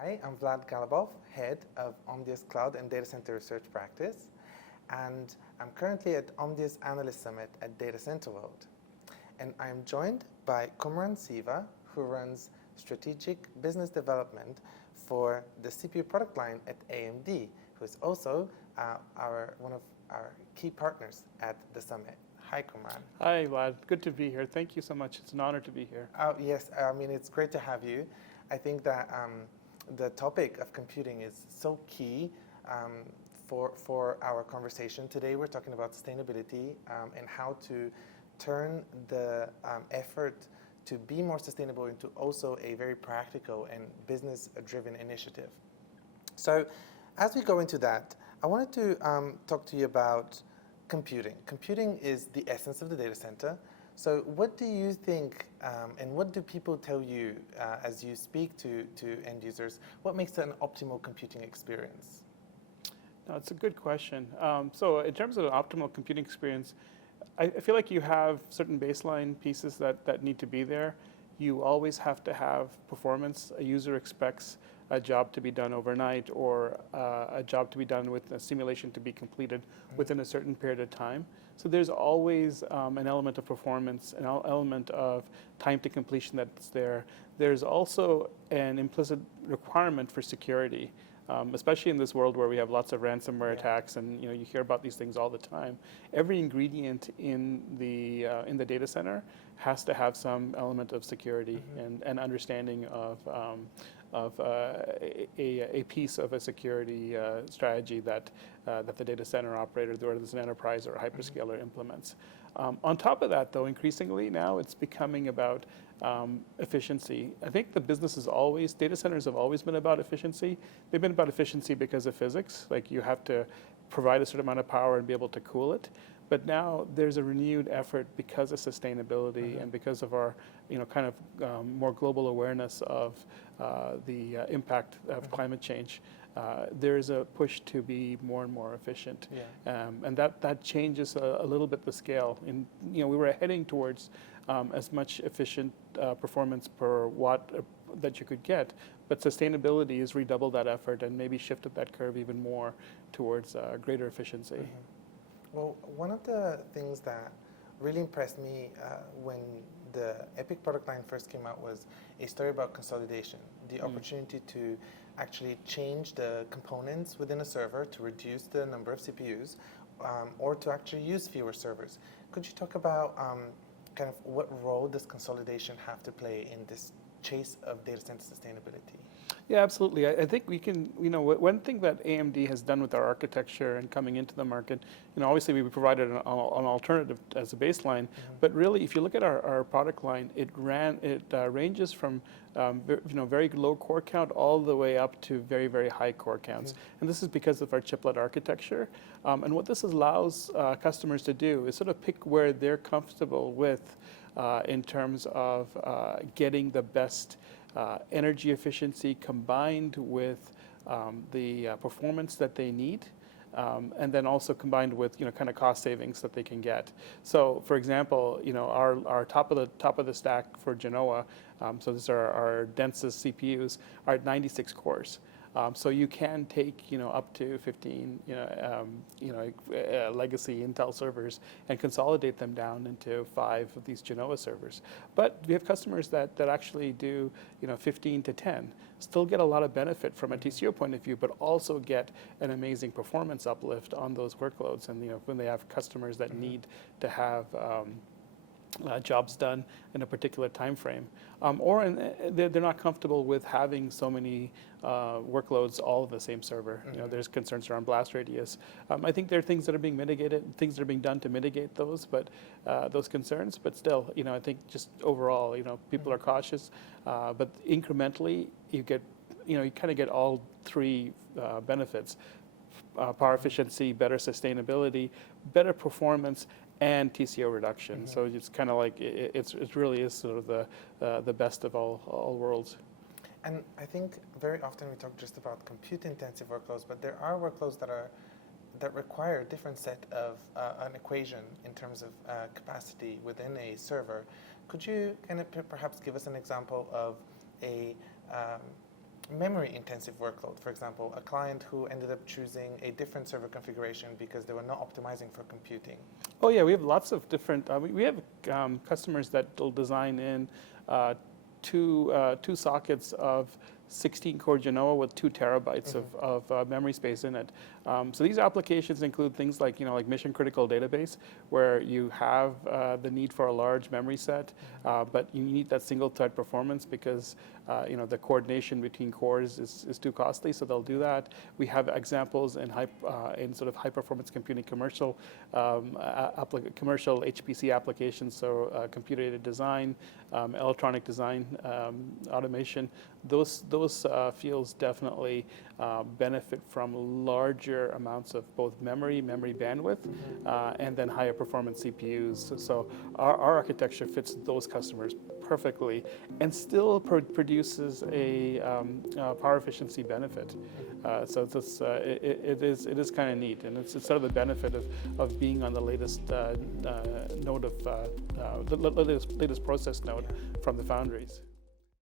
Hi, I'm Vlad Galabov, head of Omdia's Cloud and Data Center Research Practice, and I'm currently at Omdia's Analyst Summit at Data Center World. And I'm joined by Kumaran Siva, who runs strategic business development for the CPU product line at AMD, who is also one of our key partners at the summit. Hi, Kumaran. Hi, Vlad. Good to be here. Thank you so much. It's an honor to be here. Yes, I mean, it's great to have you. I think that the topic of computing is so key for our conversation. Today we're talking about sustainability and how to turn the effort to be more sustainable into also a very practical and business-driven initiative. So as we go into that, I wanted to talk to you about computing. Computing is the essence of the data center. So what do you think, and what do people tell you as you speak to end users? What makes an optimal computing experience? No, it's a good question. So in terms of an optimal computing experience, I feel like you have certain baseline pieces that need to be there. You always have to have performance. A user expects a job to be done overnight or a job to be done with a simulation to be completed within a certain period of time. So there's always an element of performance, an element of time to completion that's there. There's also an implicit requirement for security, especially in this world where we have lots of ransomware attacks, and you hear about these things all the time. Every ingredient in the data center has to have some element of security and understanding of a piece of a security strategy that the data center operator, whether it's an enterprise or a hyperscaler, implements. On top of that, though, increasingly now it's becoming about efficiency. I think data centers have always been about efficiency. They've been about efficiency because of physics, like you have to provide a certain amount of power and be able to cool it. But now there's a renewed effort because of sustainability and because of our, more global awareness of the impact of climate change. There's a push to be more and more efficient, and that changes a little bit the scale. We were heading towards as much efficient performance per watt that you could get, but sustainability has redoubled that effort and maybe shifted that curve even more towards greater efficiency. Well, one of the things that really impressed me when the EPIC product line first came out was a story about consolidation, the opportunity to actually change the components within a server to reduce the number of CPUs or to actually use fewer servers. Could you talk about kind of what role does consolidation have to play in this chase of data center sustainability? Yeah, absolutely. I think we can, one thing that AMD has done with our architecture and coming into the market, obviously we provided an alternative as a baseline, but really if you look at our product line, it ranges from very low core count all the way up to very, very high core counts. And this is because of our chiplet architecture. And what this allows customers to do is sort of pick where they're comfortable with in terms of getting the best energy efficiency combined with the performance that they need, and then also combined with kind of cost savings that they can get. So, for example, our top of the stack for Genoa, so these are our densest CPUs, are at 96 cores. So you can take up to 15 legacy Intel servers and consolidate them down into 5 of these Genoa servers. But we have customers that actually do 15 to 10, still get a lot of benefit from a TCO point of view, but also get an amazing performance uplift on those workloads. And when they have customers that need to have jobs done in a particular time frame, or they're not comfortable with having so many workloads all in the same server. There's concerns around blast radius. I think there are things that are being mitigated, things that are being done to mitigate those concerns. But still, I think just overall, people are cautious. But incrementally, you kind of get all three benefits: power efficiency, better sustainability, better performance, and TCO reduction. So it's kind of like it really is sort of the best of all worlds. And I think very often we talk just about compute-intensive workloads, but there are workloads that require a different set of an equation in terms of capacity within a server. Could you kind of perhaps give us an example of a memory-intensive workload. For example, a client who ended up choosing a different server configuration because they were not optimizing for computing. Oh yeah, we have lots of different. We have customers that will design in two sockets of 16-core Genoa with 2 terabytes of memory space in it. So these applications include things like mission-critical database, where you have the need for a large memory set, but you need that single-thread performance because the coordination between cores is too costly. So they'll do that. We have examples in sort of high-performance computing commercial HPC applications, so computer-aided design, electronic design, automation. Those fields definitely benefit from larger amounts of both memory bandwidth, and then higher performance CPUs. So our architecture fits those customers perfectly, and still produces a power efficiency benefit. So it is kind of neat, and it's sort of the benefit of being on the latest node of the latest process node from the foundries.